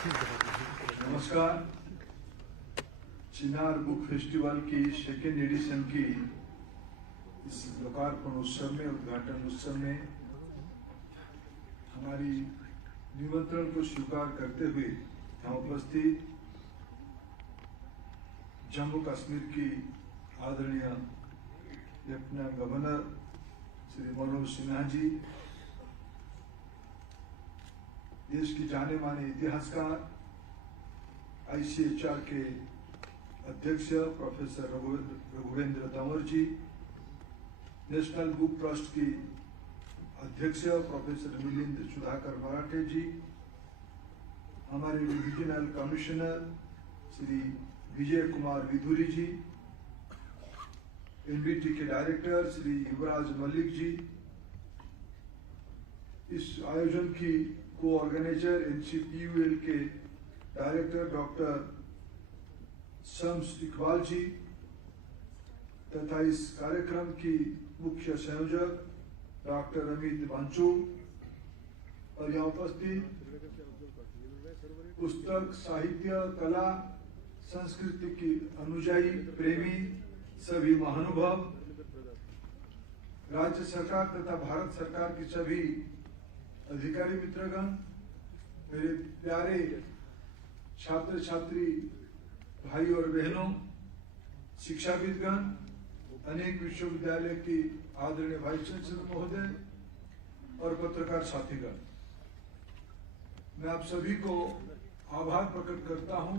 नमस्कार। चिनार book festival की second edition की इस लोकार्पण उत्सव में, उद्घाटन उत्सव में हमारी निमंत्रण को स्वीकार करते हुए यहाँ उपस्थित जम्मू कश्मीर की आदरणीय लेफ्टिनेंट गवर्नर श्री मनोज सिन्हा जी, देश की जाने माने इतिहासकार ICHR के अध्यक्ष professor Raghuvendra Tanwar ji, national book trust की अध्यक्ष प्रोफेसर मिलिंद सुधाकर मराठे जी, हमारे डिविजनल कमिश्नर श्री विजय कुमार विधुरी जी, NBT के डायरेक्टर श्री युवराज मलिक जी, इस आयोजन की को ऑर्गेनाइजर NCPUL के डायरेक्टर डॉक्टर शम्स इकबाल जी तथा इस कार्यक्रम की मुख्य संयोजक डॉक्टर अमित बांचू और यहाँ उपस्थित पुस्तक, साहित्य, कला, संस्कृति की अनुयायी प्रेमी सभी महानुभाव, राज्य सरकार तथा भारत सरकार की सभी अधिकारी मित्रगण, मेरे प्यारे छात्र छात्री भाई और बहनों, शिक्षाविदगण, अनेक विश्वविद्यालय की आदरणीय वाइस चांसलर महोदय और पत्रकार साथीगण, मैं आप सभी को आभार प्रकट करता हूं।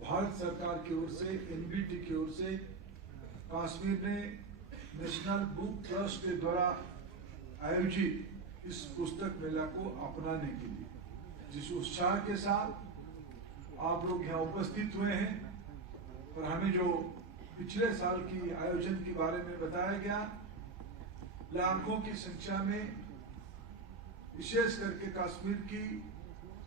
भारत सरकार की ओर से, NBT की ओर से कश्मीर ने नेशनल बुक ट्रस्ट के द्वारा आयोजित इस पुस्तक मेला को अपनाने के लिए जिस उत्साह के साथ आप लोग यहाँ उपस्थित हुए हैं और हमें जो पिछले साल की आयोजन के बारे में बताया गया, लाखों की संख्या में विशेष करके कश्मीर की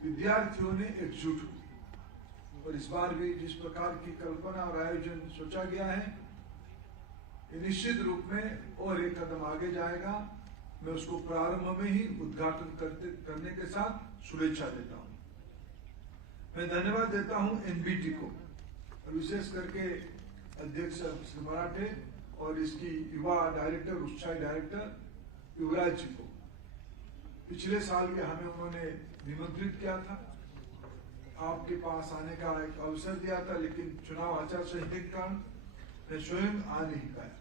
विद्यार्थियों ने एकजुट हुई और इस बार भी जिस प्रकार की कल्पना और आयोजन सोचा गया है, ये निश्चित रूप में और एक कदम आगे जाएगा। मैं उसको प्रारंभ में ही उद्घाटन करने के साथ शुभेच्छा देता हूं। मैं धन्यवाद देता हूं NBT को और विशेष करके अध्यक्ष श्री मराठे और इसकी युवा डायरेक्टर, उत्साही डायरेक्टर युवराज जी को। पिछले साल भी हमें उन्होंने निमंत्रित किया था, आपके पास आने का एक अवसर दिया था, लेकिन चुनाव आचार संहिता के कारण मैं स्वयं आ नहीं पाया,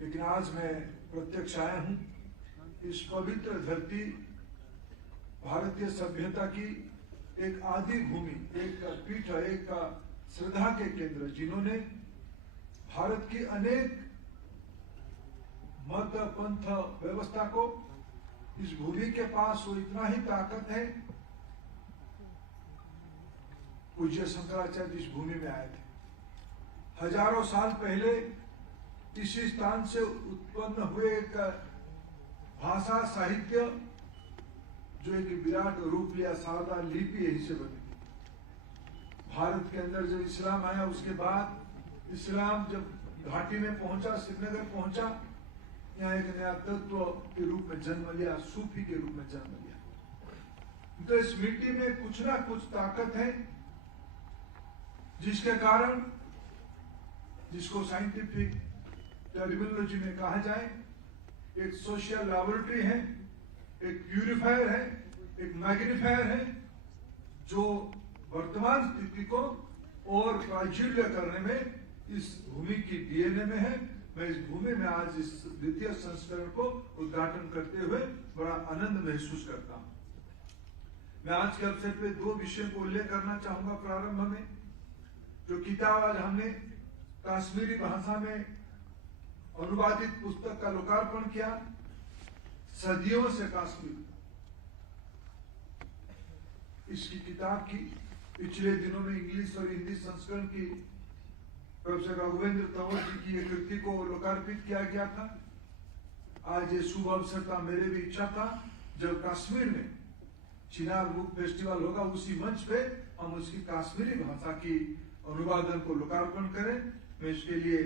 लेकिन आज मैं प्रत्यक्ष आया हूं। इस पवित्र धरती, भारतीय सभ्यता की एक आदि भूमि, एक पीठ, एक श्रद्धा के केंद्र, जिन्होंने भारत की अनेक मत पंथ व्यवस्था को, इस भूमि के पास वो इतना ही ताकत है। पूज्य शंकराचार्य इस भूमि में आए थे, हजारों साल पहले इसी स्थान से उत्पन्न हुए एक भाषा, साहित्य, जो एक विराट रूप लिया, शारदा लिपि यहीं से बनी। भारत के अंदर जब इस्लाम आया, उसके बाद इस्लाम जब घाटी में पहुंचा, श्रीनगर पहुंचा, यहाँ एक नया तत्व के रूप में जन्म लिया, सूफी के रूप में जन्म लिया। तो इस मिट्टी में कुछ ना कुछ ताकत है, जिसके कारण, जिसको साइंटिफिक टर्मिनोलॉजी में कहा जाए, एक सोशल लैबोरेटरी है, एक प्यूरिफायर है, एक मैग्नीफायर है, जो वर्तमान स्थिति को और प्राचुर्य करने में इस भूमि की DNA में है। मैं इस भूमि में आज इस द्वितीय संस्करण को उद्घाटन करते हुए बड़ा आनंद महसूस करता हूं। मैं आज के अवसर पे दो विषयों को उल्लेख करना चाहूंगा। प्रारंभ में जो किताब आज हमने कश्मीरी भाषा में अनुवादित पुस्तक का लोकार्पण किया, सदियों से कश्मीर, इसकी किताब की पिछले दिनों में इंग्लिश और हिंदी संस्करण की प्रोफेसर रघुवेंद्र तंवर जी की कृति को लोकार्पित किया गया था। आज ये शुभ अवसर था, मेरे भी इच्छा था, जब कश्मीर में चिनार बुक फेस्टिवल होगा, उसी मंच पे हम उसकी कश्मीरी भाषा की अनुवादन को लोकार्पण करें। मैं इसके लिए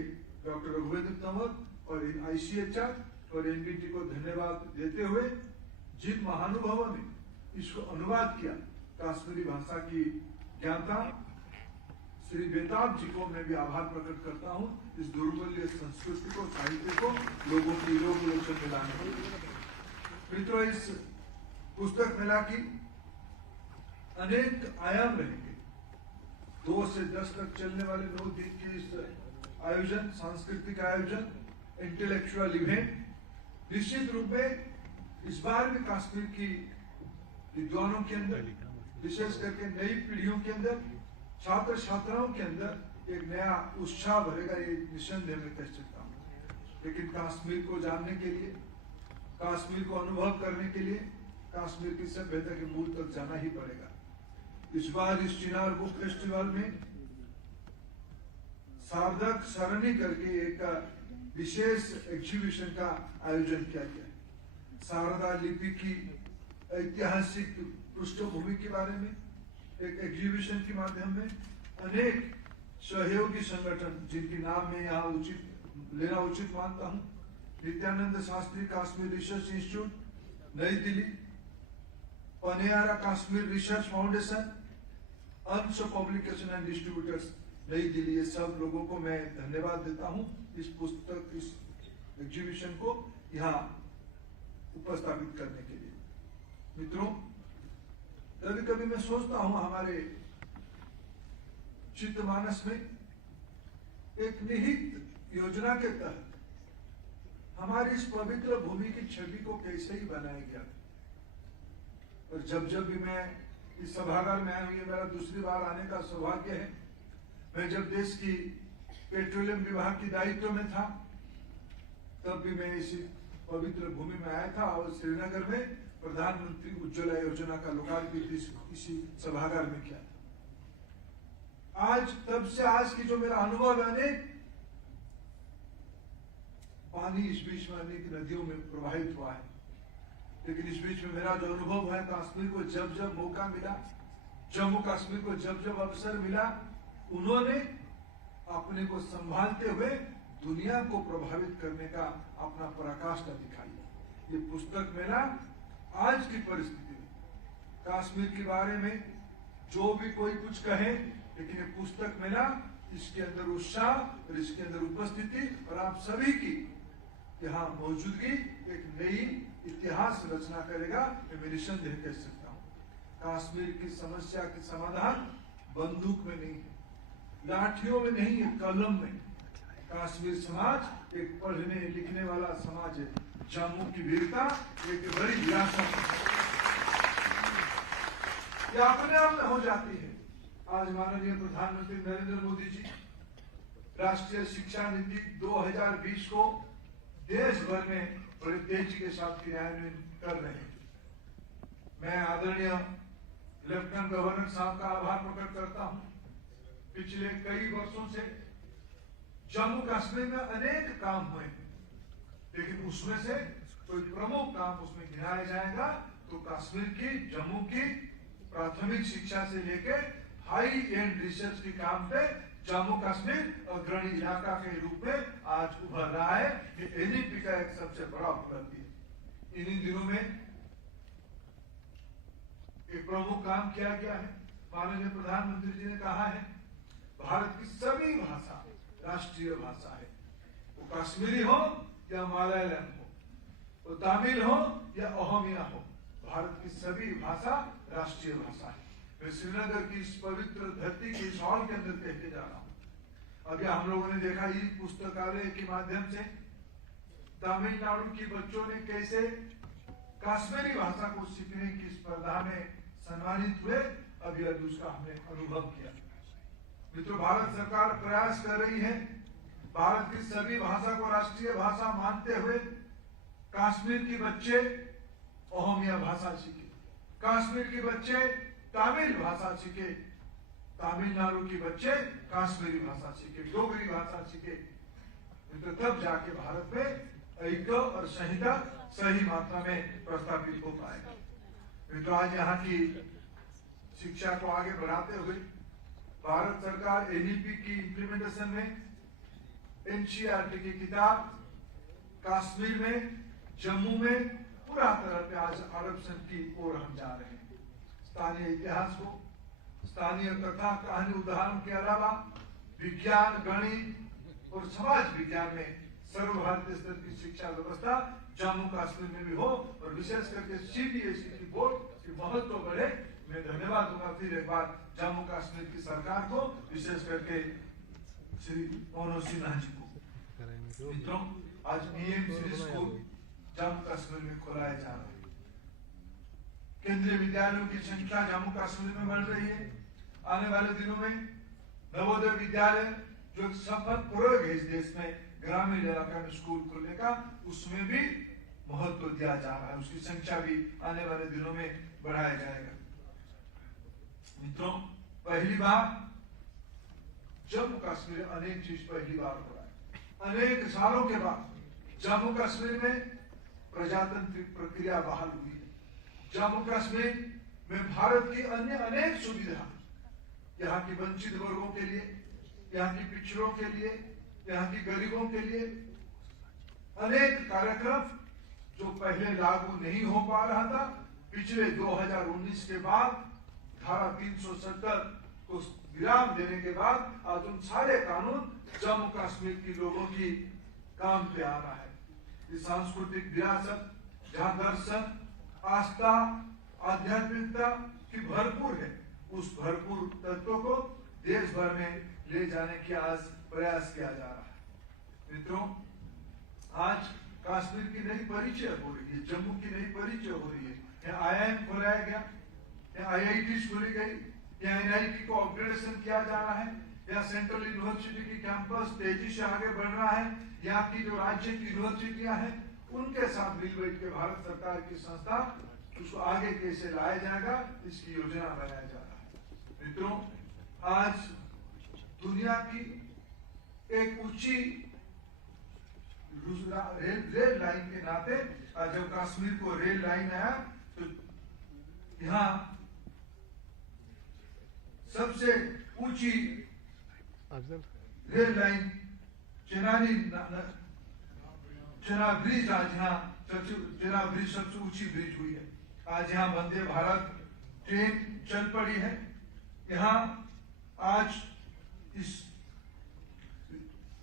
डॉक्टर रघुवेंद्र तंवर और ICHR और NBT को धन्यवाद देते हुए, जिन महानुभावों ने इसको अनुवाद किया, कश्मीरी भाषा की ज्ञाता श्री बेताब जी को मैं भी आभार प्रकट करता हूं, इस दुर्मूल्य संस्कृति को, साहित्य को लोगों की लोचन में लाने। मित्रों, इस पुस्तक मेला की अनेक आयाम रहेंगे। 2 से 10 तक चलने वाले 9 दिन की इस आयोजन, सांस्कृतिक आयोजन, इंटेलेक्चुअल इवेंट निश्चित रूप में इस बार भी कश्मीर की विद्वानों के अंदर, विशेष करके नई पीढ़ियों के अंदर, छात्र छात्राओं के अंदर एक नया उत्साह भरेगा, ये निसंदेह मैं कह सकता हूँ। लेकिन कश्मीर को जानने के लिए, कश्मीर को अनुभव करने के लिए कश्मीर की सभ्यता के मूल तक जाना ही पड़ेगा। इस बार इस चिनार बुक फेस्टिवल में सार्थक सरणी करके एक विशेष एग्जीबिशन का आयोजन किया गया। शारदा लिपि की ऐतिहासिक पृष्ठभूमि के बारे में एक एग्जीबिशन के माध्यम में अनेक सहयोगी संगठन, जिनकी नाम मैं यहाँ लेना उचित मानता हूँ, नित्यानंद शास्त्री कश्मीर रिसर्च इंस्टीट्यूट नई दिल्ली, पनियारा कश्मीर रिसर्च फाउंडेशन, अंश पब्लिकेशन एंड डिस्ट्रीब्यूटर्स नई दिल्ली, ये सब लोगों को मैं धन्यवाद देता हूँ इस पुस्तक, इस एग्जीबिशन को यहाँ उपस्थापित करने के लिए। मित्रों, कभी कभी मैं सोचता हूँ हमारे चित्तमानस में एक निहित योजना के तहत हमारी इस पवित्र भूमि की छवि को कैसे ही बनाया गया। और जब जब भी मैं इस सभागार में आया हूं, ये मेरा दूसरी बार आने का सौभाग्य है। मैं जब देश की पेट्रोलियम विभाग की दायित्व में था, तब भी मैं इसी पवित्र भूमि में आया था और श्रीनगर में प्रधानमंत्री उज्ज्वला योजना का लोकार्पण इसी सभागार में किया। आज तब से आज की जो मेरा अनुभव है, अनेक पानी इस बीच में अनेक नदियों में प्रवाहित हुआ है, लेकिन इस बीच में मेरा जो अनुभव है, कश्मीर को जब जब मौका मिला, जम्मू कश्मीर को जब जब अवसर मिला, उन्होंने अपने को संभालते हुए दुनिया को प्रभावित करने का अपना पराकाष्ठा दिखाई। ये पुस्तक मेला आज की परिस्थिति में कश्मीर के बारे में जो भी कोई कुछ कहे, लेकिन ये पुस्तक मेला, इसके अंदर उत्साह और इसके अंदर उपस्थिति और आप सभी की यहाँ मौजूदगी एक नई इतिहास रचना करेगा, ये मैं निसंदेह कह सकता हूँ। कश्मीर की समस्या की समाधान बंदूक में नहीं है, लाठियों में नहीं है, कलम में। कश्मीर समाज एक पढ़ने लिखने वाला समाज है। जम्मू की वीरता एक बड़ी विरासत है, ये अपने आप में हो जाती है। आज माननीय प्रधानमंत्री नरेंद्र मोदी जी राष्ट्रीय शिक्षा नीति 2020 को देश भर में बड़े तेजी के साथ क्रियान्वयन कर रहे हैं। मैं आदरणीय लेफ्टिनेंट गवर्नर साहब का आभार प्रकट करता हूं। पिछले कई वर्षों से जम्मू कश्मीर में अनेक काम हुए हैं, लेकिन उसमें से कोई प्रमुख काम उसमें गिनाया जाएगा तो कश्मीर की, जम्मू की प्राथमिक शिक्षा से लेकर हाई एंड रिसर्च के काम पे जम्मू कश्मीर अग्रणी इलाका के रूप में आज उभर रहा है। ये एनईपी का एक सबसे बड़ा उपलब्धि है। इन्हीं दिनों में एक प्रमुख काम किया गया है। माननीय प्रधानमंत्री जी ने कहा है, भारत की सभी भाषा राष्ट्रीय भाषा है, वो कश्मीरी हो या मलयालम हो, वो तमिल हो या ओहमिया हो, भारत की सभी भाषा राष्ट्रीय भाषा है। मैं श्रीनगर की इस पवित्र धरती के इस हॉल के अंदर कह के जा रहा हूँ। अभी हम लोगों ने देखा ई पुस्तकालय के माध्यम से तमिलनाडु की बच्चों ने कैसे कश्मीरी भाषा को सीखने की स्पर्धा में सम्मानित हुए। अभी उसका हमने अनुभव किया। मित्रों, भारत सरकार प्रयास कर रही है भारत की सभी भाषा को राष्ट्रीय भाषा मानते हुए कश्मीर के बच्चे ओहमिया भाषा सीखे, कश्मीर के बच्चे तमिल भाषा सीखे, तमिलनाडु के बच्चे कश्मीरी भाषा सीखे, डोगरी भाषा सीखे। तो तब जाके भारत में ऐक्य और संहिता सही मात्रा में प्रस्थापित हो पाएगा। तो आज यहाँ की शिक्षा को आगे बढ़ाते हुए भारत सरकार एनईपी की इंप्लीमेंटेशन में एनसीईआरटी की किताब कश्मीर में, जम्मू में पूरा तरह पे आज अडॉप्शन की ओर हम जा रहे हैं। स्थानीय इतिहास को, स्थानीय कथा कहानी उदाहरण के अलावा विज्ञान, गणित और समाज विज्ञान में सर्वभारतीय स्तर की शिक्षा व्यवस्था जम्मू कश्मीर में भी हो और विशेष करके CBSE की बोर्ड की महत्व बढ़े। मैं धन्यवाद दूंगा फिर एक बार जम्मू कश्मीर की सरकार को, विशेष करके श्री मनोज सिन्हा जी को। मित्रों, आज EM श्री स्कूल जम्मू कश्मीर में खोलाया जा रहा है। केंद्रीय विद्यालयों की संख्या जम्मू कश्मीर में बढ़ रही है। आने वाले दिनों में नवोदय विद्यालय जो सफल प्रयोग है इस देश में, ग्रामीण इलाका में स्कूल खोलने का, उसमें भी महत्व दिया जा रहा है। उसकी संख्या भी आने वाले दिनों में बढ़ाया जाएगा। मित्रों, पहली बार जम्मू कश्मीर अनेक चीज पहली बार हो रहा है। अनेक सालों के बाद जम्मू कश्मीर में प्रजातांत्रिक प्रक्रिया बहाल हुई है। जम्मू कश्मीर में भारत की अन्य अनेक सुविधा, यहाँ की वंचित वर्गों के लिए, यहाँ की पिछड़ों के लिए, यहाँ की गरीबों के लिए अनेक कार्यक्रम जो पहले लागू नहीं हो पा रहा था, पिछले 2019 के बाद धारा 370 को विराम देने के बाद आज उन सारे कानून जम्मू कश्मीर के लोगों की काम पे आ रहा है। ये सांस्कृतिक विरासत जहाँ दर्शन, आस्था, आध्यात्मिकता की भरपूर है, उस भरपूर तत्व को देश भर में ले जाने की आज प्रयास किया जा रहा है। मित्रों, आज कश्मीर की नई परिचय हो रही है, जम्मू की नई परिचय हो रही है। यहाँ IIM खोलाया गया, यहाँ IIT खोली गई, यहाँ NIT को अपग्रेडेशन किया जा रहा है, यहाँ सेंट्रल यूनिवर्सिटी की कैंपस तेजी से आगे बढ़ रहा है। यहाँ की जो राज्य की यूनिवर्सिटियां हैं उनके साथ मिलकर के भारत सरकार की संस्था उसको आगे कैसे लाया जाएगा, इसकी योजना बनाया जा रहा है। मित्रों, आज दुनिया की एक ऊंची रेल लाइन के नाते आज जब कश्मीर को रेल लाइन आया तो यहाँ सबसे ऊंची रेल लाइन चेनाब ब्रिज, आज यहाँ चेनाब ब्रिज सबसे ऊंची ब्रिज हुई है। आज यहाँ वंदे भारत ट्रेन चल पड़ी है। यहाँ आज इस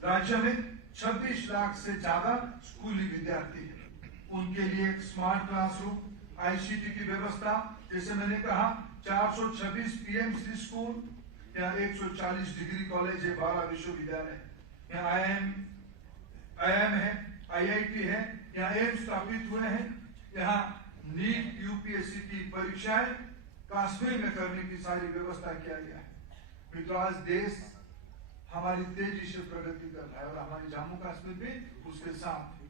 राज्य में 26 लाख से ज्यादा स्कूली विद्यार्थी हैं। उनके लिए एक स्मार्ट क्लासरूम, ICT की व्यवस्था, जैसे मैंने कहा 426 PM श्री स्कूल, यहाँ 140 डिग्री कॉलेज है, 12 विश्वविद्यालय, यहाँ IIM है, IIT है, यहाँ एम्स स्थापित हुए हैं। यहाँ नीट UPSC की परीक्षाएं कश्मीर में करने की सारी व्यवस्था किया गया है। मित्रों, आज देश हमारी तेजी से प्रगति कर रहा है और हमारी जम्मू कश्मीर भी उसके साथ है।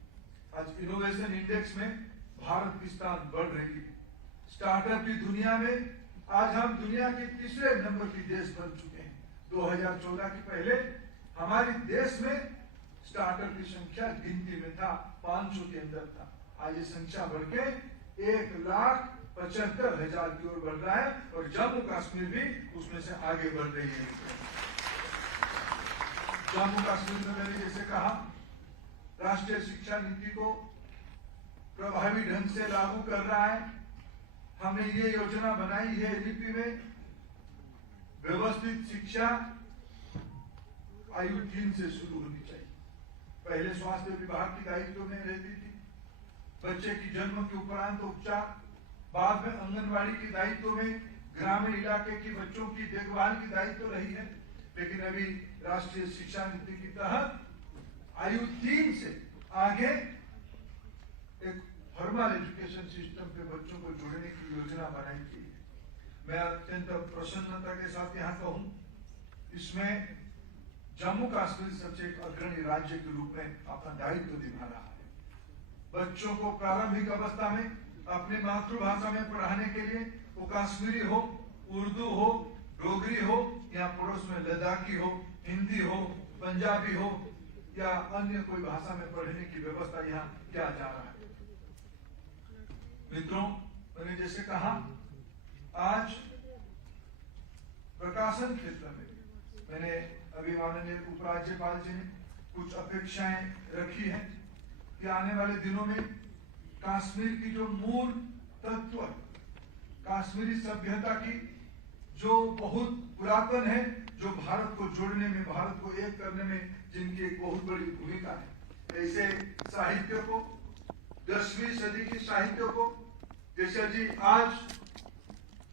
आज इनोवेशन इंडेक्स में भारत की स्थान बढ़ रही है। स्टार्टअप की दुनिया में आज हम दुनिया के तीसरे नंबर की देश बन चुके हैं। 2014 के पहले हमारे देश में स्टार्टअप की संख्या गिनती में था 500 के अंदर था। आज ये संख्या बढ़ के 1,75,000 की ओर बढ़ रहा है और जम्मू कश्मीर भी उसमें से आगे बढ़ रही है। जम्मू कश्मीर में मैंने जैसे कहा, राष्ट्रीय शिक्षा नीति को प्रभावी ढंग से लागू कर रहा है। हमने ये योजना बनाई है LP में, व्यवस्थित शिक्षा आयु 3 से शुरू होनी चाहिए। पहले स्वास्थ्य विभाग की दायित्व में रहती थी, बच्चे की जन्म के उपरांत उपचार, बाद में आंगनबाड़ी की दायित्व में ग्रामीण इलाके की बच्चों की देखभाल की दायित्व रही है। लेकिन अभी राष्ट्रीय शिक्षा नीति के तहत आयु 3 से आगे एक फॉर्मल एजुकेशन सिस्टम पे बच्चों को जोड़ने की योजना बनाई गई है। मैं अत्यंत प्रसन्नता के साथ यहाँ कहूँ, इसमें जम्मू कश्मीर सबसे एक अग्रणी राज्य के रूप में अपना दायित्व निभा रहा है। बच्चों को प्रारंभिक अवस्था में अपनी मातृभाषा में पढ़ाने के लिए, वो कश्मीरी हो, उर्दू हो, डोगरी हो, या पड़ोस में लद्दाखी हो, हिंदी हो, पंजाबी हो या अन्य कोई भाषा में पढ़ने की व्यवस्था यहाँ किया जा रहा है। मित्रों, मैंने जैसे कहा, आज प्रकाशन क्षेत्र में मैंने अभी माननीय उपराज्यपाल जी ने कुछ अपेक्षाएं रखी हैं कि आने वाले दिनों में कश्मीर की जो मूल तत्व कश्मीरी सभ्यता की जो बहुत पुरातन है, जो भारत को जोड़ने में, भारत को एक करने में जिनकी एक बहुत बड़ी भूमिका है, ऐसे साहित्य को, 10वीं सदी की साहित्य को, जैसे जी आज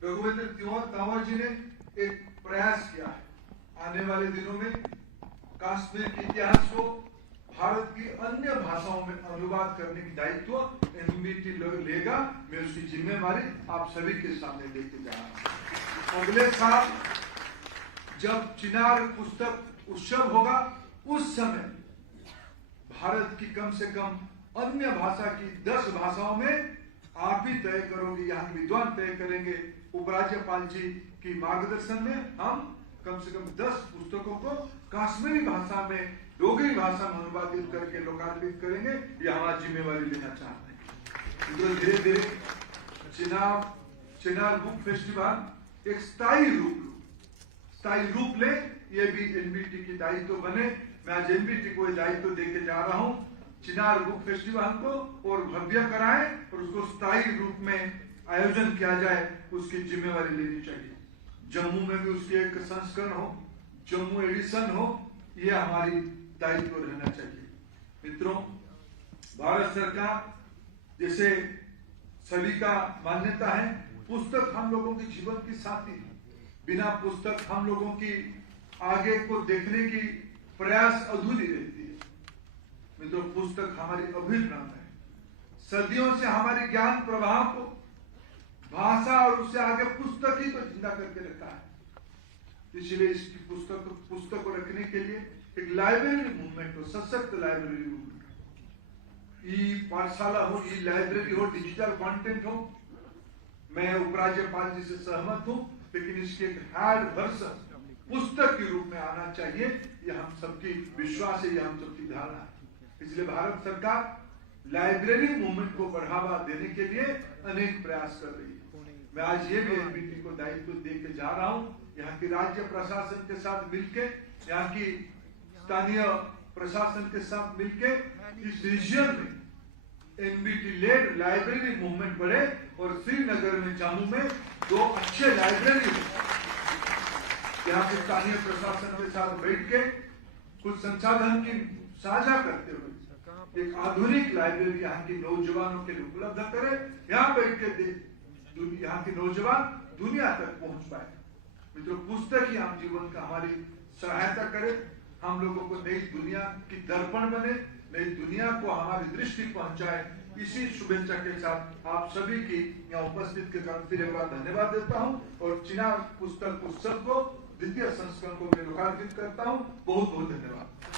रघुवेंद्र तंवर जी ने एक प्रयास किया है आने वाले दिनों में कश्मीर के इतिहास को भारत की अन्य भाषाओं में अनुवाद करने की दायित्व एनबीटी लेगा। मैं उसकी जिम्मेवारी आप सभी के सामने लेके जा रहा हूं। अगले साल जब चिनार पुस्तक उत्सव होगा, उस समय भारत की कम से कम अन्य भाषा की 10 भाषाओं में आप ही तय करोगे, यहाँ के विद्वान तय करेंगे। उपराज्यपाल जी की मार्गदर्शन में हम कम से कम 10 पुस्तकों को कश्मीरी भाषा में, डोगरी भाषा में अनुवादित करके लोकार्पित करेंगे। ये हमारी जिम्मेवारी लेना चाहते हैं। तो धीरे धीरे चिनार बुक फेस्टिवल एक स्थायी रूप ले, ये भी एनबीटी की दायित्व बने। मैं आज एनबीटी को दायित्व देके जा रहा हूँ, चिनार बुक फेस्टिवल को और भव्य कराए और उसको स्थायी रूप में आयोजन किया जाए, उसकी जिम्मेवारी लेनी चाहिए। जम्मू में भी उसके एक संस्करण हो, जम्मू एडिशन हो, ये हमारी दायित्व रहना चाहिए। मित्रों, भारत सरकार जैसे सभी का मान्यता है, पुस्तक हम लोगों की जीवन की साथी है। बिना पुस्तक हम लोगों की आगे को देखने की प्रयास अधूरी रहती है। मित्रों, पुस्तक हमारी अभिन्न है। सदियों से हमारे ज्ञान प्रवाह को, भाषा और उससे आगे पुस्तक ही तो जिंदा करके रखा है। इसलिए इसकी पुस्तक को रखने के लिए एक लाइब्रेरी मूवमेंट हो, सशक्त लाइब्रेरी मूवमेंट, ई पाठशाला हो, ई लाइब्रेरी हो, डिजिटल कंटेंट हो। मैं उपराज्यपाल जी से सहमत हूं, लेकिन इसके एक हार्ड वर्जन पुस्तक के रूप में आना चाहिए। यह हम सबकी विश्वास है, यह हम सबकी धारणा है। इसलिए भारत सरकार लाइब्रेरी मूवमेंट को बढ़ावा देने के लिए अनेक प्रयास कर रही है। मैं आज ये भी एनबीटी को दायित्व देके जा रहा हूँ, यहाँ की राज्य प्रशासन के साथ मिलके, यहाँ की स्थानीय प्रशासन के साथ मिलके इस रीजन में एनबीटी लेड लाइब्रेरी मूवमेंट बढ़े और श्रीनगर में, जम्मू में 2 अच्छे लाइब्रेरी हो। यहाँ के स्थानीय प्रशासन के साथ बैठ के कुछ संसाधन की साझा करते हुए एक आधुनिक लाइब्रेरी यहाँ की नौजवानों के लिए उपलब्ध करे। यहाँ बैठ के यहाँ के नौजवान दुनिया तक पहुंच पाए। मित्रों, पुस्तक ही हम जीवन का हमारी सहायता करे, हम लोगों को नई दुनिया की दर्पण बने, नई दुनिया को हमारी दृष्टि पहुंचाए। इसी शुभेच्छा के साथ आप सभी की यहाँ उपस्थित के कारण फिर एक बार धन्यवाद देता हूँ और चिनार पुस्तक उत्सव को, द्वितीय संस्करण को मैं लोकार्पित करता हूँ। बहुत बहुत धन्यवाद।